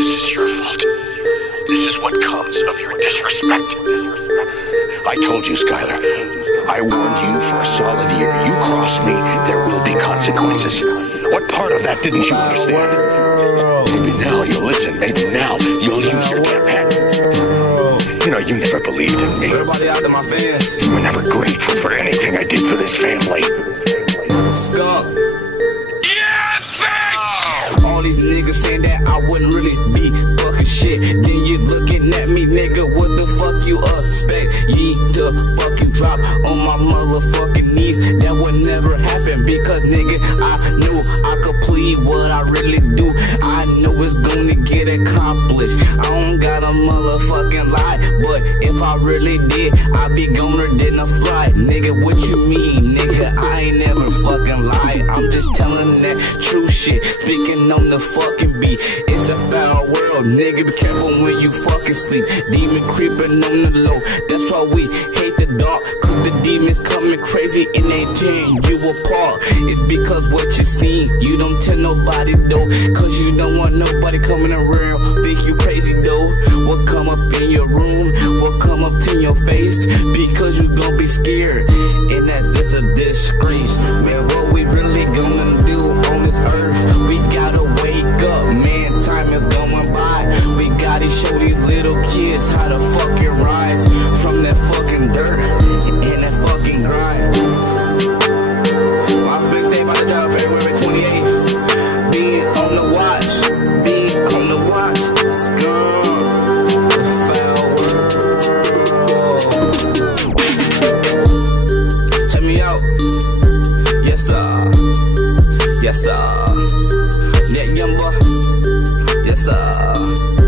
This is your fault. This is what comes of your disrespect. I told you, Skyler. I warned you for a solid year. You cross me, there will be consequences. What part of that didn't you understand? Maybe now you'll listen. Maybe now you'll use your damn head. You know, you never believed in me. Everybody out there, my fans. You were never grateful for anything I did for this family. Skunk. Yeah, bitch! All these niggas saying that I wouldn't really be fucking shit. Then you looking at me, nigga, what the fuck you expect? You need to fucking drop on my motherfucking knees. That would never happen because, nigga, I knew I could plead what I really do. I know it's gonna get accomplished. I don't got a motherfucking lie, but if I really did, I'd be goner than a fly. Nigga, what you mean, nigga? I ain't never fucking lied. I'm just telling that true shit, speaking on the fucking beat. It's a foul world, nigga, be careful when you fucking sleep. Demon creeping on the low, that's why we hate the dark. Cause the demons coming crazy and they tearing you apart. It's because what you see, you don't tell nobody though. Cause you don't want nobody coming around, think you crazy though. What come up in your room, what come up to your face, because you gon' be scared. And that this a disgrace. Man, what we really gonna do on this earth? We gotta wake up, man, time is going by. We gotta show these little kids how to fucking rise from that fucking dirt and that fucking grind. My big stay by the job February 28th. Being on the watch, being on the watch. Scum, the foul world. Check me out. Yes sir, yes sir. That young boy. Yes sir.